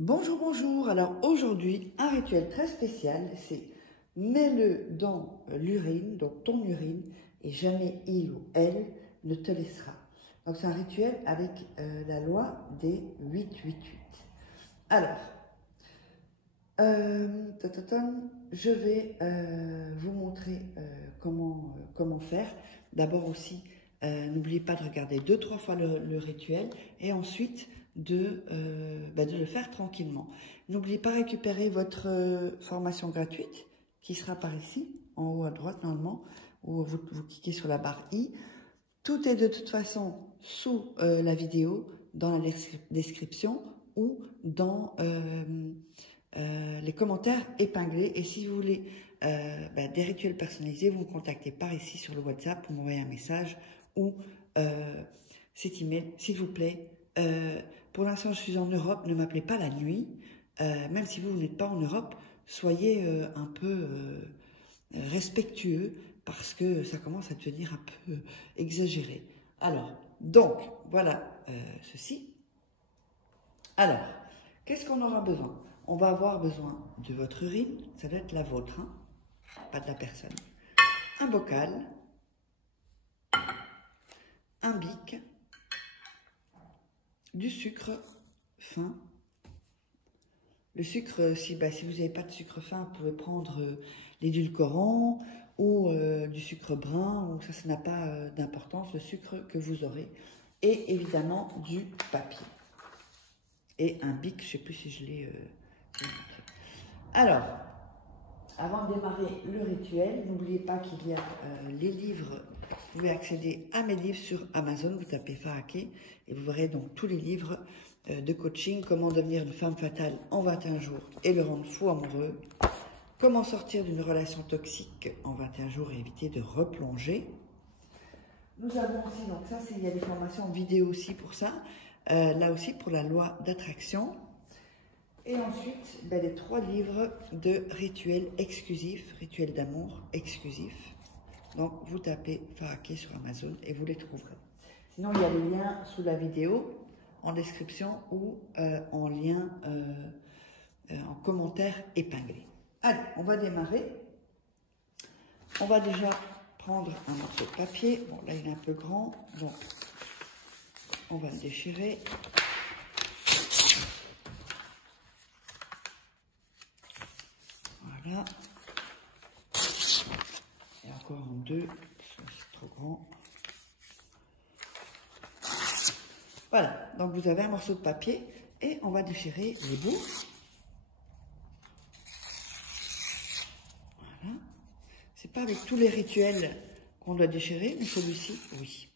Bonjour, bonjour. Alors aujourd'hui, un rituel très spécial, c'est mets-le dans l'urine, donc ton urine, et jamais il ou elle ne te laissera. Donc c'est un rituel avec la loi des 8-8-8. Alors, je vais vous montrer comment faire. D'abord aussi, n'oubliez pas de regarder 2-3 fois le rituel et ensuite de le faire tranquillement. N'oubliez pas de récupérer votre formation gratuite qui sera par ici, en haut à droite normalement, où vous cliquez sur la barre I. Tout est de toute façon sous la vidéo, dans la description ou dans les commentaires épinglés. Et si vous voulez des rituels personnalisés, vous me contactez par ici sur le WhatsApp pour m'envoyer un message ou cet email, s'il vous plaît. Pour l'instant, je suis en Europe, ne m'appelez pas la nuit. Même si vous n'êtes pas en Europe, soyez un peu respectueux parce que ça commence à devenir un peu exagéré. Alors, donc, voilà ceci. Alors, qu'est-ce qu'on aura besoin? On va avoir besoin de votre urine, ça doit être la vôtre, hein, pas de la personne. Un bocal, un bic, du sucre fin. Le sucre, si vous n'avez pas de sucre fin, vous pouvez prendre l'édulcorant ou du sucre brun, ou ça n'a pas d'importance, le sucre que vous aurez. Et évidemment du papier. Et un bic, je ne sais plus si je l'ai montré. Alors, avant de démarrer le rituel, n'oubliez pas qu'il y a les livres. Vous pouvez accéder à mes livres sur Amazon, vous tapez Faake et vous verrez donc tous les livres de coaching, comment devenir une femme fatale en 21 jours et le rendre fou amoureux, comment sortir d'une relation toxique en 21 jours et éviter de replonger. Nous avons aussi, donc ça, il y a des formations vidéo aussi pour ça, là aussi pour la loi d'attraction. Et ensuite, les 3 livres de rituels exclusifs, rituels d'amour exclusifs. Donc, vous tapez Faake sur Amazon et vous les trouverez. Sinon, il y a les liens sous la vidéo, en description ou en lien, en commentaire épinglé. Allez, on va démarrer. On va déjà prendre un morceau de papier. Bon, là, il est un peu grand, donc on va le déchirer. Voilà. Et encore en 2, c'est trop grand. Voilà, donc vous avez un morceau de papier et on va déchirer les bouts. Voilà. C'est pas avec tous les rituels qu'on doit déchirer, mais celui-ci, oui.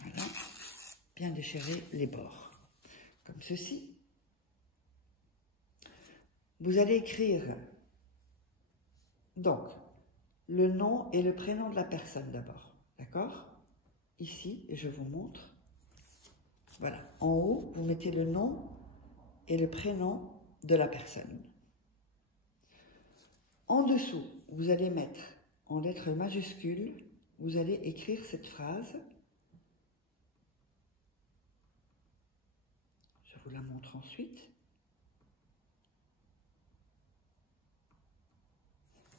Voilà. Bien déchirer les bords. Comme ceci. Vous allez écrire donc le nom et le prénom de la personne d'abord. D'accord? Ici, je vous montre. Voilà. En haut, vous mettez le nom et le prénom de la personne. En dessous, vous allez mettre en lettres majuscules, vous allez écrire cette phrase. Je vous la montre ensuite.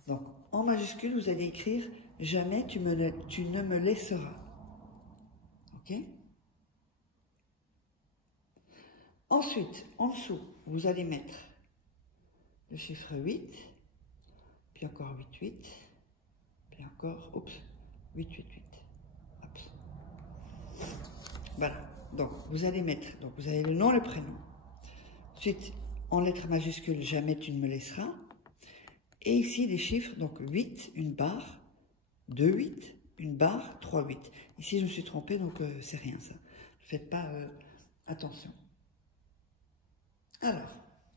Donc, en majuscule, vous allez écrire « Jamais tu ne me laisseras ». OK? Ensuite, en dessous, vous allez mettre le chiffre 8, puis encore 8, 8, puis encore, oups, 8, 8, 8. Hop. Voilà, donc vous allez mettre, donc vous avez le nom, le prénom. Ensuite, en lettres majuscules, jamais tu ne me laisseras. Et ici, les chiffres, donc 8, une barre, 2, 8, une barre, 3, 8. Ici, je me suis trompée, donc c'est rien ça. Ne faites pas attention. Alors,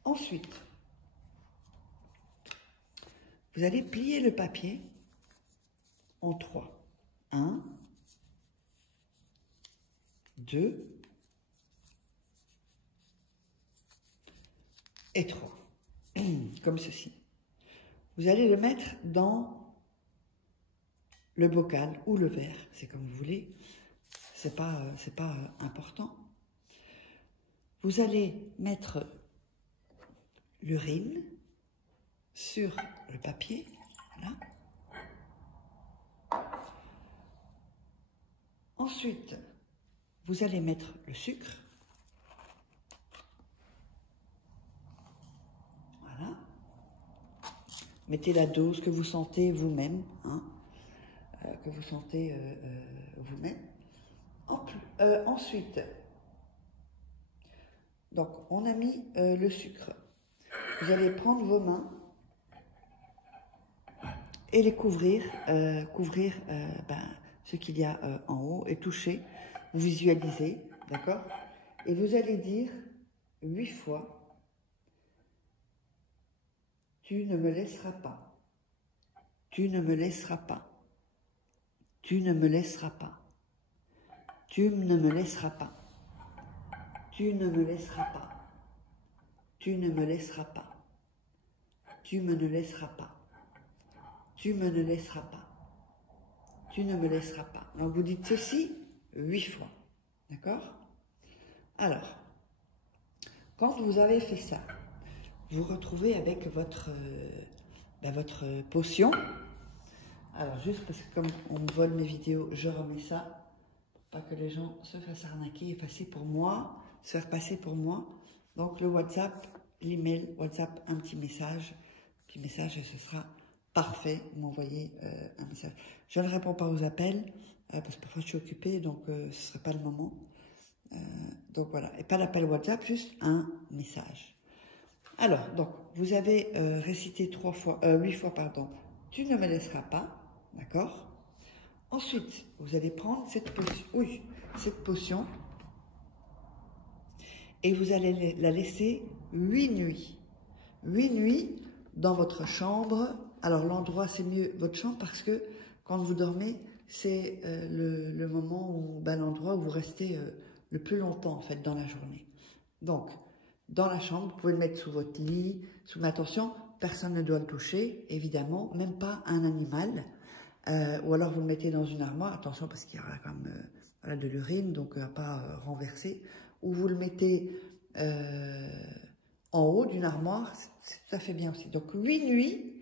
ensuite, vous allez plier le papier en 3. 1, 2 et 3. Comme ceci. Vous allez le mettre dans le bocal ou le verre, c'est comme vous voulez. C'est pas important. Vous allez mettre l'urine sur le papier, voilà. Ensuite, vous allez mettre le sucre. Voilà. Mettez la dose que vous sentez vous-même, hein, que vous sentez vous-même. Ensuite, donc on a mis le sucre. Vous allez prendre vos mains et les couvrir, ce qu'il y a en haut et toucher, vous visualisez, d'accord? Et vous allez dire 8 fois, tu ne me laisseras pas, tu ne me laisseras pas, tu ne me laisseras pas, tu ne me laisseras pas, tu ne me laisseras pas, tu ne me laisseras pas, tu me ne laisseras pas, tu me ne laisseras pas. Tu ne me laisseras pas. Donc vous dites ceci 8 fois. D'accord? Alors, quand vous avez fait ça, vous retrouvez avec votre potion. Alors, juste parce que comme on me vole mes vidéos, je remets ça. Pour pas que les gens se fassent arnaquer et passer pour moi, se faire passer pour moi. Donc, le WhatsApp, l'email, WhatsApp, un petit message. Petit message et ce sera parfait, vous m'envoyez un message. Je ne réponds pas aux appels, parce que parfois je suis occupée, donc ce ne serait pas le moment. Donc voilà, et pas d'appel WhatsApp, juste un message. Alors, donc, vous avez récité 8 fois, pardon, tu ne me laisseras pas, d'accord? Ensuite, vous allez prendre cette potion, et vous allez la laisser 8 nuits. 8 nuits dans votre chambre. Alors l'endroit c'est mieux votre chambre parce que quand vous dormez c'est le moment où l'endroit où vous restez le plus longtemps en fait dans la journée. Donc dans la chambre, vous pouvez le mettre sous votre lit, mais attention, personne ne doit le toucher, évidemment, même pas un animal. Ou alors vous le mettez dans une armoire, attention parce qu'il y aura quand même de l'urine, donc à pas renverser. Ou vous le mettez en haut d'une armoire, c'est tout à fait bien aussi. Donc 8 nuits,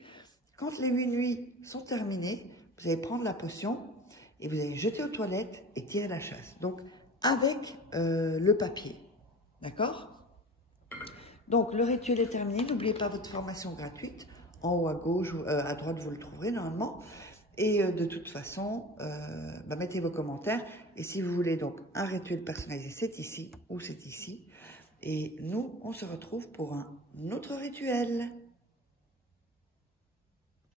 quand les 8 nuits sont terminées, vous allez prendre la potion et vous allez jeter aux toilettes et tirer la chasse. Donc avec le papier, d'accord? Donc le rituel est terminé, n'oubliez pas votre formation gratuite, en haut à gauche, ou à droite vous le trouverez normalement. Et de toute façon, mettez vos commentaires. Et si vous voulez donc un rituel personnalisé, c'est ici ou c'est ici. Et nous, on se retrouve pour un autre rituel.